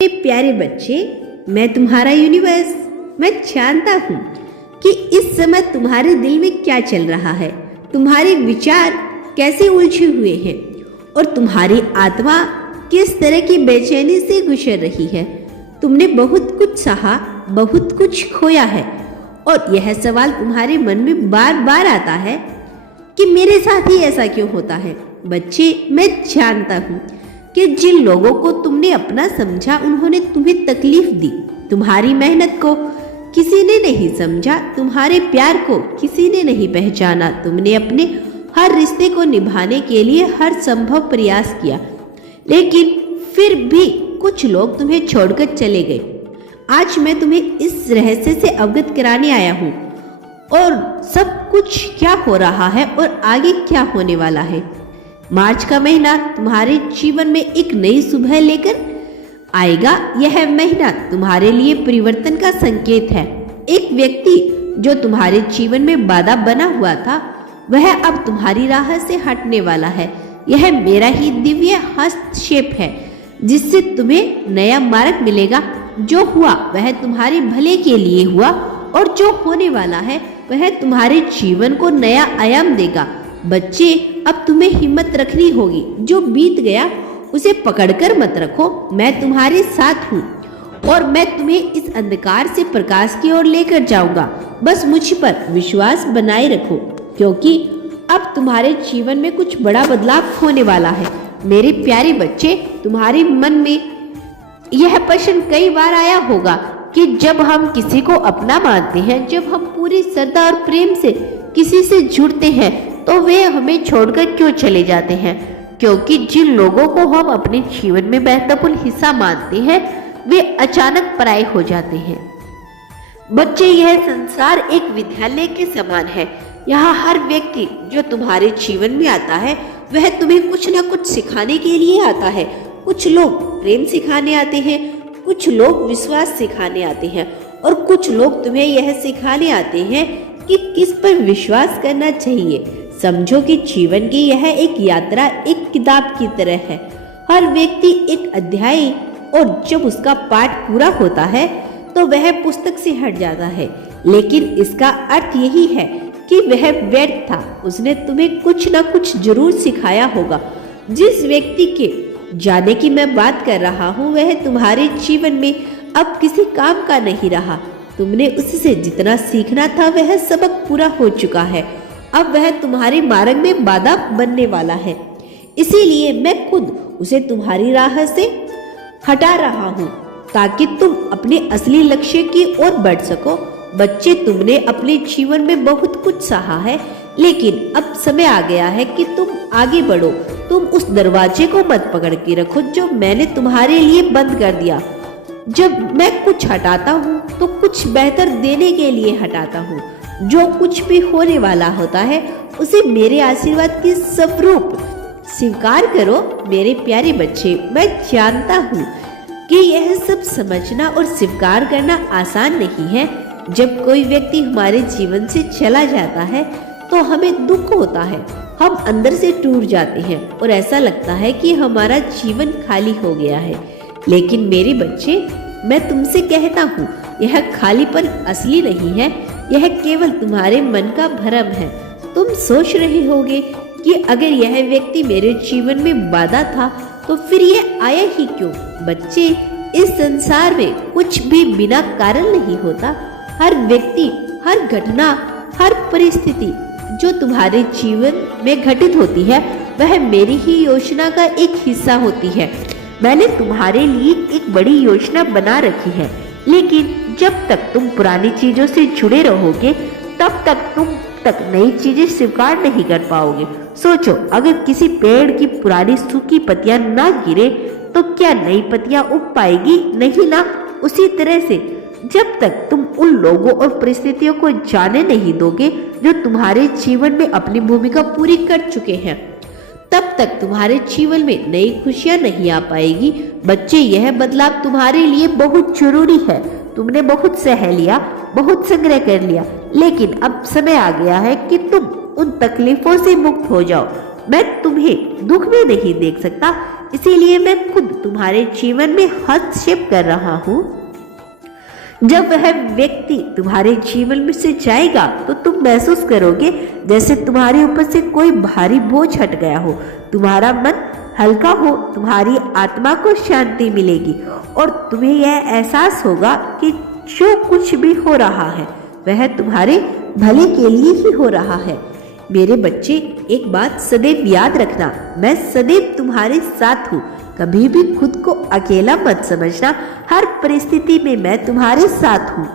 मेरे प्यारे बच्चे, मैं तुम्हारा यूनिवर्स। मैं जानता हूँ कि इस समय तुम्हारे दिल में क्या चल रहा है, तुम्हारे विचार कैसे उलझे हुए हैं और तुम्हारी आत्मा किस तरह की बेचैनी से गुजर रही है। तुमने बहुत कुछ सहा, बहुत कुछ खोया है और यह सवाल तुम्हारे मन में बार बार आता है कि मेरे साथ ही ऐसा क्यों होता है। बच्चे, मैं जानता हूँ कि जिन लोगों को तुमने अपना समझा उन्होंने तुम्हें तकलीफ दी। तुम्हारी मेहनत को किसी ने नहीं समझा, तुम्हारे प्यार को किसी ने नहीं पहचाना। तुमने अपने हर रिश्ते को निभाने के लिए हर संभव प्रयास किया, लेकिन फिर भी कुछ लोग तुम्हें छोड़कर चले गए। आज मैं तुम्हें इस रहस्य से अवगत कराने आया हूँ और सब कुछ क्या हो रहा है और आगे क्या होने वाला है। मार्च का महीना तुम्हारे जीवन में एक नई सुबह लेकर आएगा। यह महीना तुम्हारे लिए परिवर्तन का संकेत है। एक व्यक्ति जो तुम्हारे जीवन में बाधा बना हुआ था, वह अब तुम्हारी राह से हटने वाला है। यह मेरा ही दिव्य हस्तक्षेप है जिससे तुम्हें नया मार्ग मिलेगा। जो हुआ वह तुम्हारे भले के लिए हुआ और जो होने वाला है वह तुम्हारे जीवन को नया आयाम देगा। बच्चे, अब तुम्हें हिम्मत रखनी होगी। जो बीत गया उसे पकड़कर मत रखो। मैं तुम्हारे साथ हूँ और मैं तुम्हें इस अंधकार से प्रकाश की ओर लेकर जाऊंगा। बस मुझ पर विश्वास बनाए रखो, क्योंकि अब तुम्हारे जीवन में कुछ बड़ा बदलाव होने वाला है। मेरे प्यारे बच्चे, तुम्हारे मन में यह प्रश्न कई बार आया होगा कि जब हम किसी को अपना मानते हैं, जब हम पूरी श्रद्धा और प्रेम से किसी से जुड़ते हैं, तो वे हमें छोड़कर क्यों चले जाते हैं। क्योंकि जिन लोगों को हम अपने जीवन में महत्वपूर्ण हिस्सा मानते हैं, वे अचानक पराये हो जाते हैं। बच्चे, यह संसार एक विद्यालय के समान है। यहाँ हर व्यक्ति जो तुम्हारे जीवन में आता है, वह तुम्हें कुछ न कुछ सिखाने के लिए आता है। कुछ लोग प्रेम सिखाने आते हैं, कुछ लोग विश्वास सिखाने आते हैं और कुछ लोग तुम्हें यह सिखाने आते हैं कि किस पर विश्वास करना चाहिए। समझो कि जीवन की यह एक यात्रा एक किताब की तरह है। हर व्यक्ति एक अध्याय, और जब उसका पाठ पूरा होता है तो वह पुस्तक से हट जाता है। लेकिन इसका अर्थ यही है कि वह व्यर्थ था। उसने तुम्हें कुछ न कुछ जरूर सिखाया होगा। जिस व्यक्ति के जाने की मैं बात कर रहा हूँ, वह तुम्हारे जीवन में अब किसी काम का नहीं रहा। तुमने उससे जितना सीखना था वह सबक पूरा हो चुका है। अब वह तुम्हारे मार्ग में बाधा बनने वाला है। इसीलिए मैं खुद उसे तुम्हारी राह से हटा रहा हूँ ताकि तुम अपने असली लक्ष्य की ओर बढ़ सको। बच्चे, तुमने अपने जीवन में बहुत कुछ सहा है, लेकिन अब समय आ गया है कि तुम आगे बढ़ो। तुम उस दरवाजे को मत पकड़ के रखो जो मैंने तुम्हारे लिए बंद कर दिया। जब मैं कुछ हटाता हूँ तो कुछ बेहतर देने के लिए हटाता हूँ। जो कुछ भी होने वाला होता है उसे मेरे आशीर्वाद के स्वरूप स्वीकार करो। मेरे प्यारे बच्चे, मैं जानता हूँ कि यह सब समझना और स्वीकार करना आसान नहीं है। जब कोई व्यक्ति हमारे जीवन से चला जाता है तो हमें दुख होता है, हम अंदर से टूट जाते हैं और ऐसा लगता है कि हमारा जीवन खाली हो गया है। लेकिन मेरे बच्चे, मैं तुमसे कहता हूँ, यह खालीपन असली नहीं है, यह केवल तुम्हारे मन का भ्रम है। तुम सोच रहे होगे कि अगर यह व्यक्ति मेरे जीवन में बाधा था तो फिर यह आया ही क्यों। बच्चे, इस संसार में कुछ भी बिना कारण नहीं होता। हर व्यक्ति, हर घटना, हर परिस्थिति जो तुम्हारे जीवन में घटित होती है, वह मेरी ही योजना का एक हिस्सा होती है। मैंने तुम्हारे लिए एक बड़ी योजना बना रखी है, लेकिन जब तक तुम पुरानी चीजों से जुड़े रहोगे, तब तक तुम तक नई चीजें स्वीकार नहीं कर पाओगे। सोचो, अगर किसी पेड़ की पुरानी सूखी पत्तियां ना गिरे तो क्या नई पत्तियां उग पाएगी? नहीं ना। उसी तरह से जब तक तुम उन लोगों और परिस्थितियों को जाने नहीं दोगे जो तुम्हारे जीवन में अपनी भूमिका पूरी कर चुके हैं, तब तक तुम्हारे जीवन में नई खुशियां नहीं आ पाएगी। बच्चे, यह बदलाव तुम्हारे लिए बहुत जरूरी है। तुमने बहुत सह लिया, बहुत संग्रह कर लिया, लेकिन अब समय आ गया है कि तुम उन तकलीफों से मुक्त हो जाओ। मैं तुम्हें दुख में नहीं देख सकता, इसीलिए मैं खुद तुम्हारे जीवन में हस्तक्षेप कर रहा हूँ। जब वह व्यक्ति तुम्हारे जीवन में से जाएगा तो तुम महसूस करोगे जैसे तुम्हारे ऊपर से कोई भारी बोझ हट गया हो, तुम्हारा मन हल्का हो, तुम्हारी आत्मा को शांति मिलेगी और तुम्हें यह एहसास होगा कि जो कुछ भी हो रहा है वह तुम्हारे भले के लिए ही हो रहा है। मेरे बच्चे, एक बात सदैव याद रखना, मैं सदैव तुम्हारे साथ हूँ। कभी भी खुद को अकेला मत समझना, हर परिस्थिति में मैं तुम्हारे साथ हूँ।